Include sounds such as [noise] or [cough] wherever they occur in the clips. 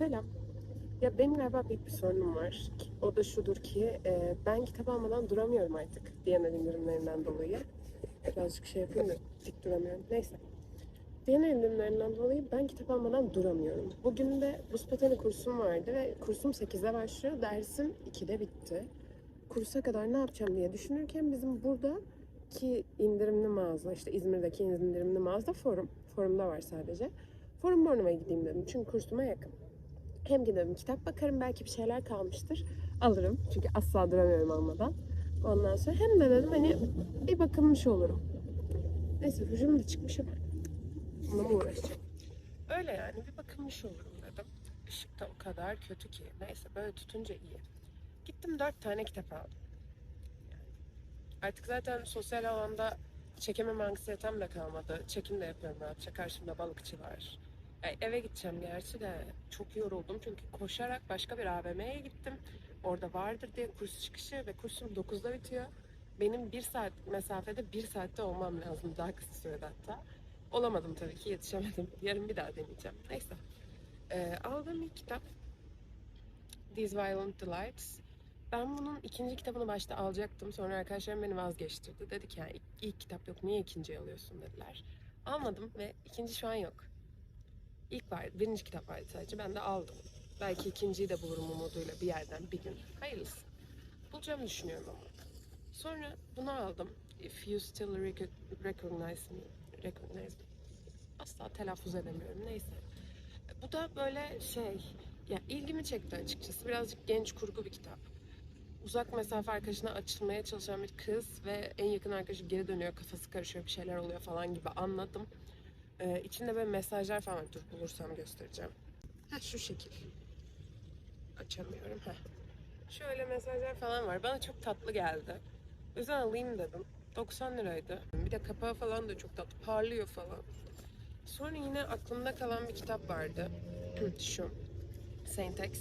Selam. Ya benim galiba büyük bir sorunum var. O da şudur ki e, ben kitap almadan duramıyorum artık. Diğer indirimlerinden dolayı. Birazcık şey yapayım da dik duramıyorum. Neyse. Diğer indirimlerinden dolayı ben kitap almadan duramıyorum. Bugün de buz pateni kursum vardı ve kursum 8'de başlıyor. Dersim 2'de bitti. Kursa kadar ne yapacağım diye düşünürken bizim burada ki indirimli mağaza, işte İzmir'deki indirimli mağaza forum. Forumda var sadece. Forum Bornova'ya gideyim dedim çünkü kursuma yakın. Hem giderim kitap bakarım belki bir şeyler kalmıştır. Alırım çünkü asla duramıyorum almadan. Ondan sonra hem de dedim hani bir bakılmış olurum. Neyse rujum da çıkmış ama onunla mı uğraşacağım? Öyle yani bir bakılmış olurum dedim. Işık da o kadar kötü ki. Neyse böyle tutunca iyi. Gittim dört tane kitap aldım. Yani artık zaten sosyal alanda çekemem anksiyetem de kalmadı. Çekim de yapıyorum rahatça. Karşımda balıkçı var. Ay, eve gideceğim gerçi de çok yoruldum çünkü koşarak başka bir AVM'ye gittim. Orada vardır diye kurs çıkışı ve kursum 9'da bitiyor. Benim bir saat mesafede bir saatte olmam lazım daha kısa sürede hatta. Olamadım tabii ki yetişemedim. [laughs] Yarın bir daha deneyeceğim. Neyse. Ee, aldığım ilk kitap These Violent Delights. Ben bunun ikinci kitabını başta alacaktım. Sonra arkadaşlarım beni vazgeçtirdi. Dedi ki yani ilk, ilk kitap yok niye ikinciyi alıyorsun dediler. Almadım ve ikinci şu an yok. İlk var, birinci kitap vardı sadece. Ben de aldım. Belki ikinciyi de bulurum umuduyla bir yerden bir gün. Hayırlısı. Bulacağımı düşünüyorum ama. Sonra bunu aldım. If you still rec- recognize me. Recognize me. Asla telaffuz edemiyorum. Neyse. Bu da böyle şey, ya ilgimi çekti açıkçası. Birazcık genç kurgu bir kitap. Uzak mesafe arkadaşına açılmaya çalışan bir kız ve en yakın arkadaşı geri dönüyor, kafası karışıyor, bir şeyler oluyor falan gibi anladım. Ee, içinde böyle mesajlar falan. Dur bulursam göstereceğim. Ha şu şekil. Açamıyorum. Heh. Şöyle mesajlar falan var. Bana çok tatlı geldi. Yüzden alayım dedim. 90 liraydı. Bir de kapağı falan da çok tatlı. Parlıyor falan. Sonra yine aklımda kalan bir kitap vardı. [clears throat] şu. Saint-Ex.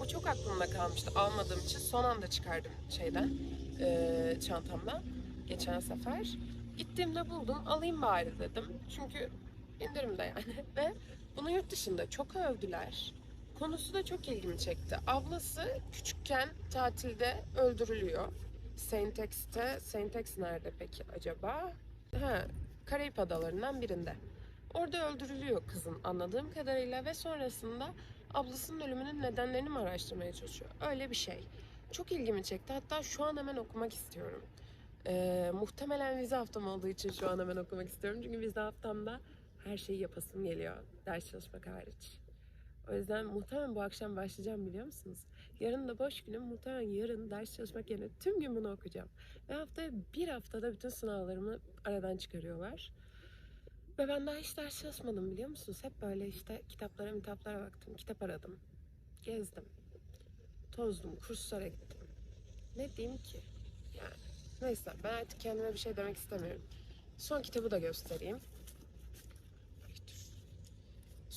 O çok aklımda kalmıştı almadığım için. Son anda çıkardım şeyden. eee, çantamdan. Geçen sefer. Gittiğimde buldum. Alayım bari dedim. Çünkü indirimde yani. [laughs] Ve bunu yurt dışında çok övdüler. Konusu da çok ilgimi çekti. Ablası küçükken tatilde öldürülüyor. Saint-Ex'te. Saint-Ex nerede peki acaba? Ha, Karayip Adaları'ndan birinde. Orada öldürülüyor kızın anladığım kadarıyla ve sonrasında ablasının ölümünün nedenlerini mi araştırmaya çalışıyor? Öyle bir şey. Çok ilgimi çekti. Hatta şu an hemen okumak istiyorum. Ee, muhtemelen vize haftam olduğu için şu an hemen okumak istiyorum. Çünkü vize haftamda her şeyi yapasım geliyor. Ders çalışmak hariç. O yüzden muhtemelen bu akşam başlayacağım biliyor musunuz? Yarın da boş günüm. Muhtemelen yarın ders çalışmak yerine tüm gün bunu okuyacağım. Ve haftaya bir haftada bütün sınavlarımı aradan çıkarıyorlar. Ve ben daha hiç ders çalışmadım biliyor musunuz? Hep böyle işte kitaplara kitaplara baktım. Kitap aradım. Gezdim. Tozdum. Kurslara gittim. Ne diyeyim ki? Yani neyse ben artık kendime bir şey demek istemiyorum. Son kitabı da göstereyim.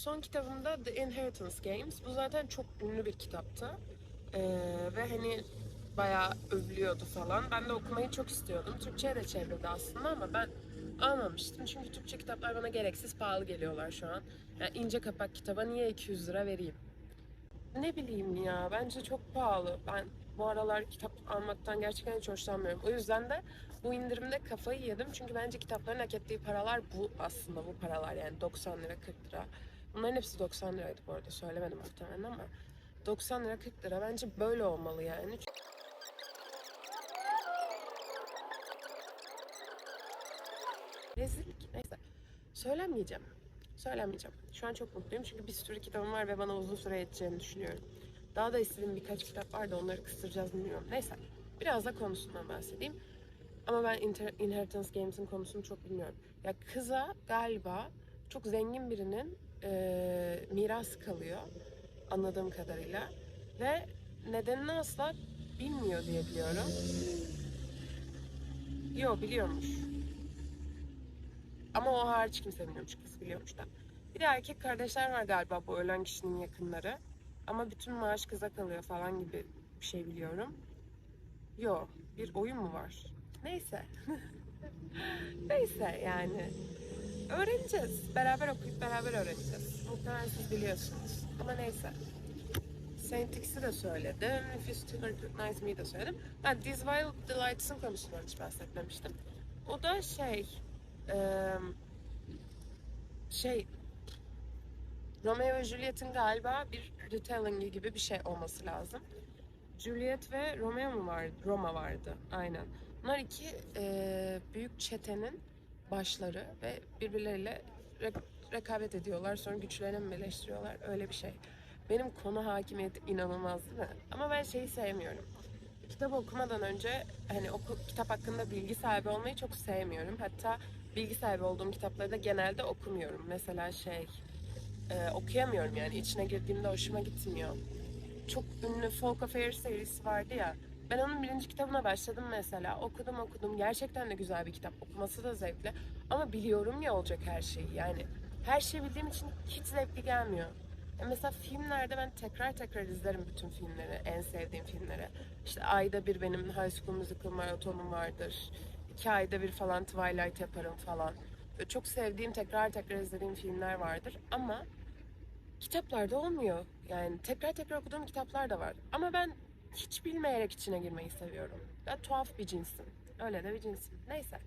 Son kitabımda The Inheritance Games. Bu zaten çok ünlü bir kitaptı. Ee, ve hani bayağı övülüyordu falan. Ben de okumayı çok istiyordum. Türkçe'ye de çevrildi aslında ama ben almamıştım. Çünkü Türkçe kitaplar bana gereksiz pahalı geliyorlar şu an. Yani ince kapak kitaba niye 200 lira vereyim? Ne bileyim ya bence çok pahalı. Ben bu aralar kitap almaktan gerçekten hiç hoşlanmıyorum. O yüzden de bu indirimde kafayı yedim. Çünkü bence kitapların hak ettiği paralar bu aslında bu paralar yani 90 lira 40 lira. Bunların hepsi 90 liraydı bu arada söylemedim muhtemelen ama 90 lira 40 lira bence böyle olmalı yani. Rezillik. Neyse. Söylemeyeceğim. Söylemeyeceğim. Şu an çok mutluyum çünkü bir sürü kitabım var ve bana uzun süre yeteceğini düşünüyorum. Daha da istediğim birkaç kitap var da onları kıstıracağız bilmiyorum. Neyse. Biraz da konusundan bahsedeyim. Ama ben Inter- Inheritance Games'in konusunu çok bilmiyorum. Ya kıza galiba çok zengin birinin eee miras kalıyor anladığım kadarıyla. Ve nedenini asla bilmiyor diye biliyorum. Yok biliyormuş. Ama o hariç kimse bilmiyormuş, kız biliyormuş da. Bir de erkek kardeşler var galiba bu ölen kişinin yakınları. Ama bütün maaş kıza kalıyor falan gibi bir şey biliyorum. Yok, bir oyun mu var? Neyse. [laughs] Neyse yani. Öğreneceğiz. Beraber okuyup beraber öğreneceğiz. Muhtemelen siz biliyorsunuz. Ama neyse. Saint X'i de söyledim. Still recognize me'yi de söyledim. Ben These Wild Delights'ın konusundan hiç bahsetmemiştim. O da şey... şey... Romeo ve Juliet'in galiba bir retelling'i gibi bir şey olması lazım. Juliet ve Romeo mu vardı? Roma vardı. Aynen. Bunlar iki eee, büyük çetenin başları ve birbirleriyle re- rekabet ediyorlar. Sonra güçlerini mi birleştiriyorlar? Öyle bir şey. Benim konu hakimiyeti inanılmaz değil mi? Ama ben şeyi sevmiyorum. Kitap okumadan önce hani oku, kitap hakkında bilgi sahibi olmayı çok sevmiyorum. Hatta bilgi sahibi olduğum kitapları da genelde okumuyorum. Mesela şey e, okuyamıyorum yani içine girdiğimde hoşuma gitmiyor. Çok ünlü Folk Affairs serisi vardı ya. Ben onun birinci kitabına başladım mesela. Okudum okudum. Gerçekten de güzel bir kitap. Okuması da zevkli. Ama biliyorum ya olacak her şeyi. Yani her şeyi bildiğim için hiç zevkli gelmiyor. Ya mesela filmlerde ben tekrar tekrar izlerim bütün filmleri. En sevdiğim filmleri. İşte ayda bir benim High School Musical maratonum vardır. İki ayda bir falan Twilight yaparım falan. Böyle çok sevdiğim, tekrar tekrar izlediğim filmler vardır. Ama kitaplarda olmuyor. Yani tekrar tekrar okuduğum kitaplar da var. Ama ben hiç bilmeyerek içine girmeyi seviyorum. Ben tuhaf bir cinsim. Öyle de bir cinsim. Neyse.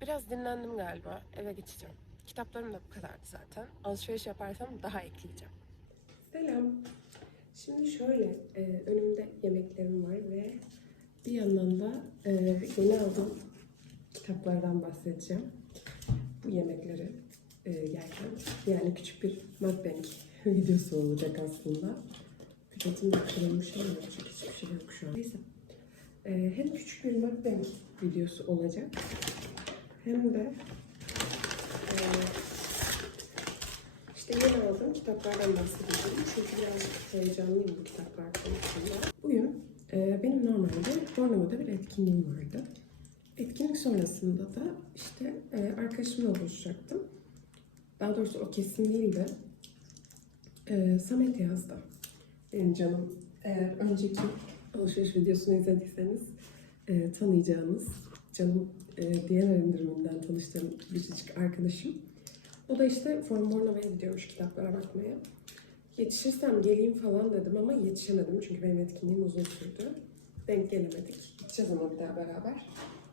Biraz dinlendim galiba. Eve geçeceğim. Kitaplarım da bu kadardı zaten. Alışveriş yaparsam daha ekleyeceğim. Selam. Şimdi şöyle, e, önümde yemeklerim var ve bir yandan da e, yeni aldığım kitaplardan bahsedeceğim. Bu yemekleri e, yerken. Yani küçük bir mukbang [laughs] videosu olacak aslında. De kırılmış ama yapacak hiçbir şey yok şu an. Neyse. E, hem küçük bir mukbang videosu olacak hem de e, işte yeni aldığım kitaplardan bahsedeceğim. Çünkü biraz heyecanlıyım bu kitaplar konusunda. Bugün e, benim normalde Bornova'da bir etkinliğim vardı. Etkinlik sonrasında da işte e, arkadaşımla buluşacaktım. Daha doğrusu o kesin değildi. E, Samet yazdı. Benim canım. Eğer önceki alışveriş videosunu izlediyseniz e, tanıyacağınız canım e, diğer indiriminden tanıştığım biricik arkadaşım. O da işte Formornova'ya gidiyormuş kitaplara bakmaya. Yetişirsem geleyim falan dedim ama yetişemedim çünkü benim etkinliğim uzun sürdü. Denk gelemedik. Gideceğiz ama bir daha beraber.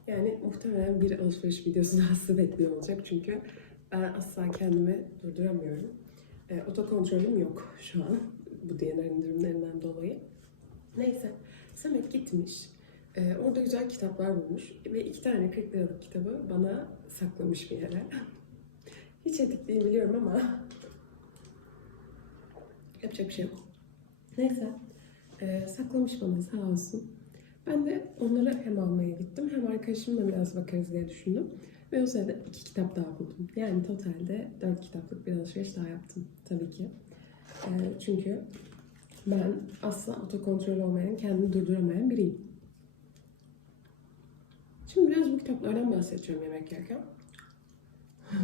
Yani muhtemelen bir alışveriş videosu daha sizi bekliyor olacak çünkü ben asla kendimi durduramıyorum. E, otokontrolüm yok şu an bu diğer indirimlerinden dolayı. Neyse, Samet gitmiş. E, orada güzel kitaplar bulmuş ve iki tane 40 liralık kitabı bana saklamış bir yere. [laughs] Hiç etik biliyorum ama [laughs] yapacak bir şey yok. Neyse, e, saklamış bana sağ olsun. Ben de onları hem almaya gittim hem arkadaşımla biraz bakarız diye düşündüm. Ve o sırada iki kitap daha buldum. Yani totalde dört kitaplık bir alışveriş daha yaptım tabii ki. E, çünkü ben asla otokontrol olmayan, kendimi durduramayan biriyim. Şimdi biraz bu kitaplardan bahsedeceğim yemek yerken. [laughs]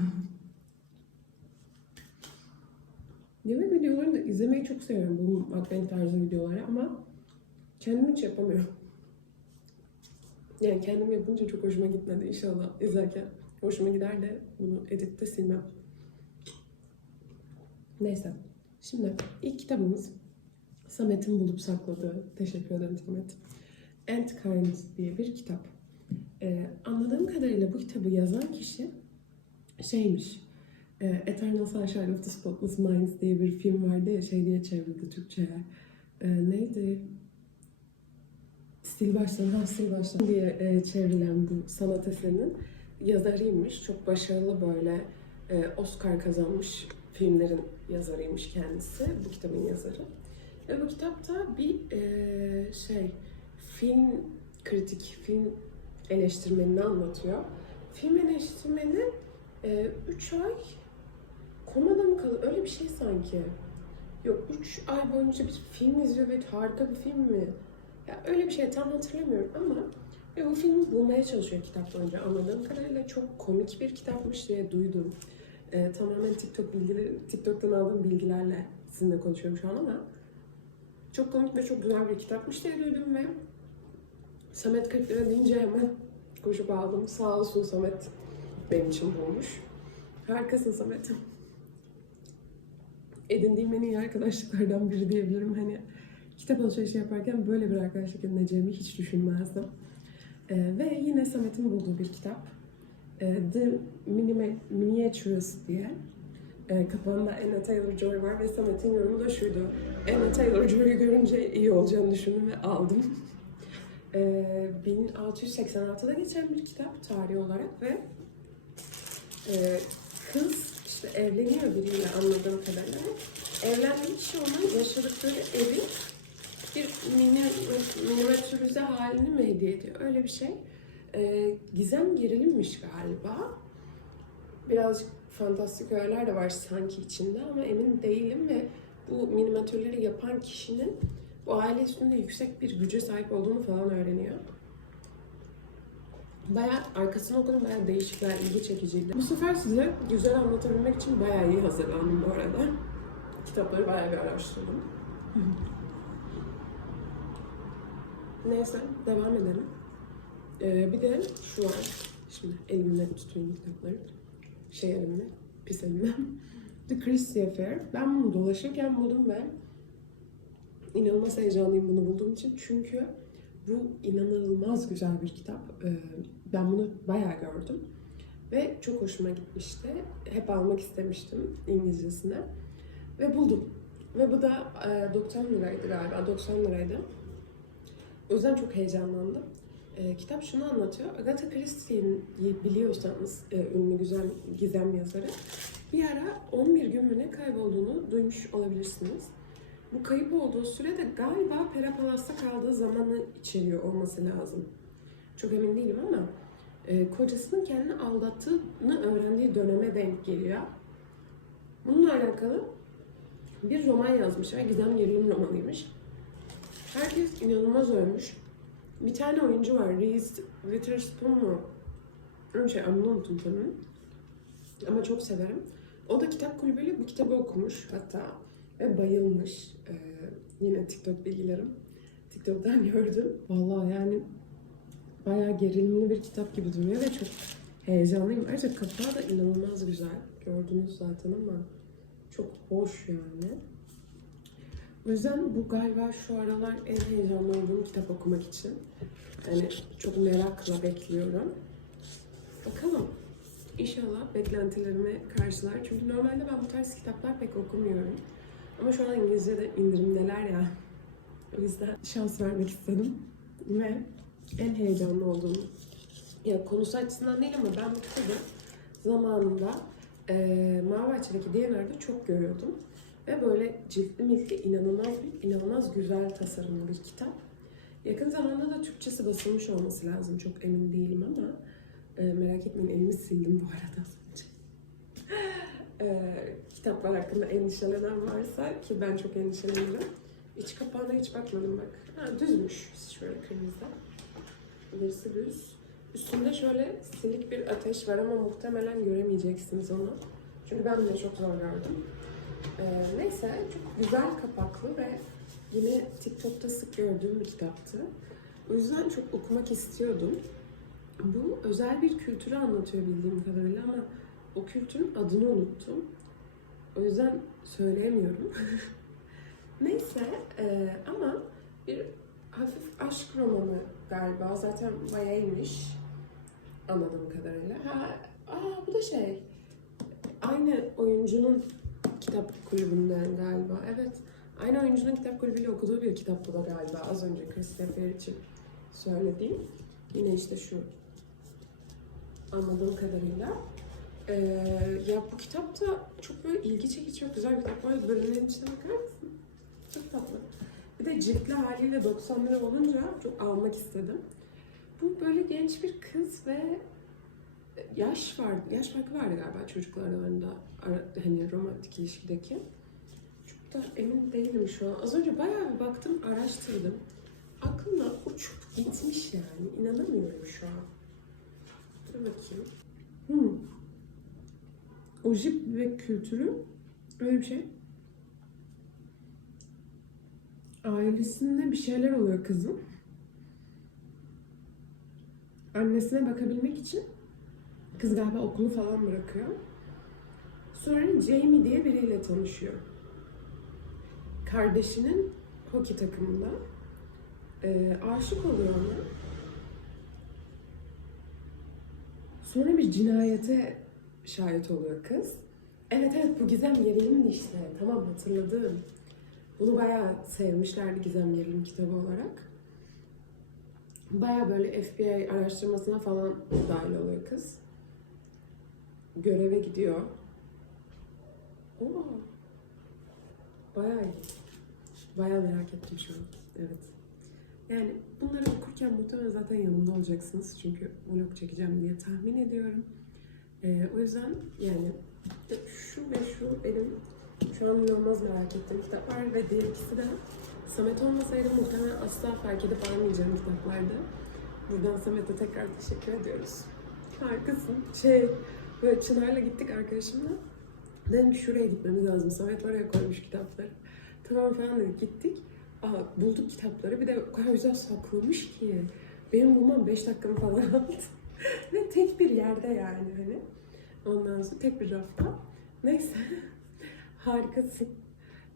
Yemek videolarını da izlemeyi çok seviyorum bu mukbang tarzı videoları ama kendim hiç yapamıyorum. [laughs] Yani kendim yapınca çok hoşuma gitmedi inşallah izlerken. Hoşuma gider de bunu editte silmem. Neyse. Şimdi ilk kitabımız Samet'in bulup sakladığı, teşekkür ederim Samet. Ant Kind diye bir kitap. Ee, anladığım kadarıyla bu kitabı yazan kişi şeymiş. E, Eternal Sunshine of the Spotless Minds diye bir film vardı ya şey diye çevrildi Türkçe'ye. E, neydi? Sil baştan, ha sil baştan diye e, çevrilen bu sanat eserinin yazarıymış. Çok başarılı böyle e, Oscar kazanmış filmlerin yazarıymış kendisi. Bu kitabın yazarı. Ve bu kitapta bir e, şey film kritik, film eleştirmenini anlatıyor. Film eleştirmeni 3 ay komada mı kalıyor? Öyle bir şey sanki. Yok 3 ay boyunca bir film izliyor ve harika bir film mi? Ya öyle bir şey tam hatırlamıyorum ama ve bu filmi bulmaya çalışıyor kitap boyunca. Anladığım kadarıyla çok komik bir kitapmış diye duydum. Ee, tamamen TikTok bilgileri, TikTok'tan aldığım bilgilerle sizinle konuşuyorum şu an ama çok komik ve çok güzel bir kitapmış diye duydum ve Samet 40 lira deyince hemen koşup aldım. Sağ olsun Samet benim için bulmuş. Harikasın Samet. Edindiğim en iyi arkadaşlıklardan biri diyebilirim. Hani kitap alışverişi yaparken böyle bir arkadaşlık edineceğimi hiç düşünmezdim. Ee, ve yine Samet'in bulduğu bir kitap. Ee, The Minima- Miniatures diye. Ee, kapağında Anna Taylor-Joy var ve Samet'in yorumu da şuydu. Anna Taylor-Joy'u görünce iyi olacağını düşündüm ve aldım. Ee, 1686'da geçen bir kitap tarih olarak ve e, kız işte evleniyor biriyle anladığım kadarıyla. Evlendiği kişi ona yaşadıkları evi bir mini, miniatürize halini mi hediye ediyor? Öyle bir şey. Ee, gizem gerilimmiş galiba. Birazcık fantastik öğeler de var sanki içinde ama emin değilim ve bu miniatürleri yapan kişinin bu aile üstünde yüksek bir güce sahip olduğunu falan öğreniyor. Bayağı arkasını okudum bayağı değişik ve ilgi çekiciydi. Bu sefer size güzel anlatabilmek için bayağı iyi hazırlandım bu arada. Kitapları bayağı bir araştırdım. Neyse devam edelim. Ee, bir de şu var. Şimdi elimle tutayım kitapları. Şey elimle, pis elimle. [laughs] The Christie Affair. Ben bunu dolaşırken buldum ve inanılmaz heyecanlıyım bunu bulduğum için. Çünkü bu inanılmaz güzel bir kitap. Ee, ben bunu bayağı gördüm. Ve çok hoşuma gitmişti. Hep almak istemiştim İngilizcesine. Ve buldum. Ve bu da e, 90 liraydı galiba. 90 liraydı. O yüzden çok heyecanlandım. E, kitap şunu anlatıyor. Agatha Christie'yi biliyorsanız e, ünlü güzel gizem yazarı bir ara 11 gün mü ne kaybolduğunu duymuş olabilirsiniz. Bu kayıp olduğu sürede galiba Pera Palas'ta kaldığı zamanı içeriyor olması lazım. Çok emin değilim ama e, kocasının kendini aldattığını öğrendiği döneme denk geliyor. Bununla alakalı bir roman yazmış ve gizem gerilim romanıymış. Herkes inanılmaz övmüş. Bir tane oyuncu var, Reese Witherspoon mu? Öyle bir şey, adını unuttum tabii. Ama çok severim. O da kitap kulübüyle bu kitabı okumuş hatta ve bayılmış. Ee, yine TikTok bilgilerim. TikTok'tan [laughs] gördüm. Vallahi yani bayağı gerilimli bir kitap gibi duruyor ve çok heyecanlıyım. Ayrıca kapağı da inanılmaz güzel. Gördünüz zaten ama çok hoş yani. O yüzden bu galiba şu aralar en heyecanlı olduğum kitap okumak için. Yani çok merakla bekliyorum. Bakalım. İnşallah beklentilerimi karşılar. Çünkü normalde ben bu tarz kitaplar pek okumuyorum. Ama şu an İngilizce'de indirimdeler ya. O yüzden şans vermek istedim. Ve en heyecanlı olduğum, ya konusu açısından değil ama ben bu kitabı zamanında e, Mavahçe'deki D&R'da çok görüyordum. Ve böyle ciltli miltli inanılmaz bir, inanılmaz güzel tasarımlı bir kitap. Yakın zamanda da Türkçesi basılmış olması lazım. Çok emin değilim ama e, merak etmeyin elimi sildim bu arada e, kitaplar hakkında endişelenen varsa ki ben çok endişelenirim. İç kapağına hiç bakmadım bak. Ha, düzmüş şöyle kırmızı. İlerisi düz. Üstünde şöyle silik bir ateş var ama muhtemelen göremeyeceksiniz onu. Çünkü ben bile çok zor gördüm. Ee, neyse çok güzel kapaklı ve yine TikTok'ta sık gördüğüm bir kitaptı. O yüzden çok okumak istiyordum. Bu özel bir kültürü anlatıyor bildiğim kadarıyla ama o kültürün adını unuttum. O yüzden söyleyemiyorum. [laughs] Neyse e, ama bir hafif aşk romanı galiba. Zaten bayağıymış anladığım kadarıyla. Ha, aa bu da şey aynı oyuncunun kitap kulübünden galiba. Evet. Aynı oyuncunun kitap kulübüyle okuduğu bir kitap bu da galiba. Az önce Christopher için söylediğim. Yine işte şu anladığım kadarıyla. Ee, ya bu kitap da çok böyle ilgi çekici, çok güzel bir kitap. Arada bölümlerin içine bakar mısın? Çok tatlı. Bir de ciltli haliyle 90 lira olunca çok almak istedim. Bu böyle genç bir kız ve yaş var, yaş farkı vardı galiba çocuklar aralarında ara- hani romantik ilişkideki. Çok da emin değilim şu an. Az önce bayağı bir baktım, araştırdım. Aklımdan uçup gitmiş yani. İnanamıyorum şu an. Dur bakayım. Hmm. Ojip ve kültürü öyle bir şey. Ailesinde bir şeyler oluyor kızın. Annesine bakabilmek için kız galiba okulu falan bırakıyor. Sonra Jamie diye biriyle tanışıyor. Kardeşinin hoki takımında. Ee, aşık oluyor ona. Sonra bir cinayete şahit oluyor kız. Evet evet bu Gizem Gerilim'di işte. Tamam hatırladım. Bunu bayağı sevmişlerdi Gizem Gerilim kitabı olarak. Bayağı böyle FBI araştırmasına falan dahil oluyor kız. Göreve gidiyor. Oo. Bayağı iyi. Bayağı merak ettim şu an. Evet. Yani bunları okurken muhtemelen zaten yanımda olacaksınız. Çünkü vlog çekeceğim diye tahmin ediyorum. Ee, o yüzden yani şu ve şu benim şu an inanılmaz merak ettiğim kitaplar ve diğer ikisi de Samet olmasaydı muhtemelen asla fark edip almayacağım kitaplardı. Buradan Samet'e tekrar teşekkür ediyoruz. Harikasın. Şey, böyle Çınar'la gittik arkadaşımla. Dedim ki şuraya gitmemiz lazım. Samet oraya koymuş kitapları. Tamam falan dedik gittik. Aa, bulduk kitapları. Bir de o kadar güzel saklamış ki. Benim bulmam 5 dakikamı falan [laughs] aldı. Ve tek bir yerde yani hani. Ondan sonra tek bir rafta. Neyse. [laughs] Harikasın.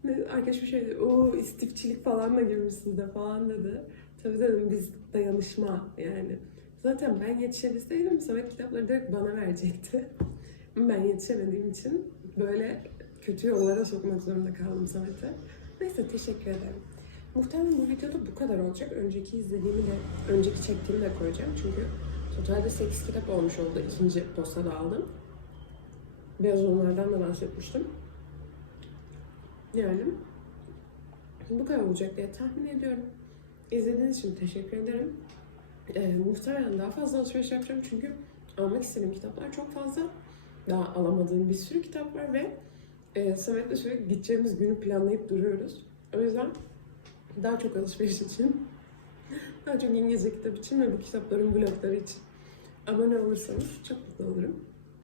Ne- Arkadaşım şey dedi, o istifçilik falan da girmişsiniz de falan dedi. Tabii dedim biz dayanışma yani. Zaten ben yetişebilseydim Samet kitapları direkt bana verecekti. Ben yetişemediğim için böyle kötü yollara sokmak zorunda kaldım Samet'e. Neyse teşekkür ederim. Muhtemelen bu videoda bu kadar olacak. Önceki izlediğimi de, önceki çektiğimi de koyacağım. Çünkü totalde 8 kitap olmuş oldu. İkinci postada aldım. Biraz onlardan da bahsetmiştim. Yani bu kadar olacak diye tahmin ediyorum. İzlediğiniz için teşekkür ederim. Ee, muhtemelen daha fazla alışveriş yapacağım çünkü almak istediğim kitaplar çok fazla. Daha alamadığım bir sürü kitap var ve e, Samet'le sürekli gideceğimiz günü planlayıp duruyoruz. O yüzden daha çok alışveriş için, daha çok İngilizce kitap için ve bu kitapların blogları için abone olursanız çok mutlu olurum.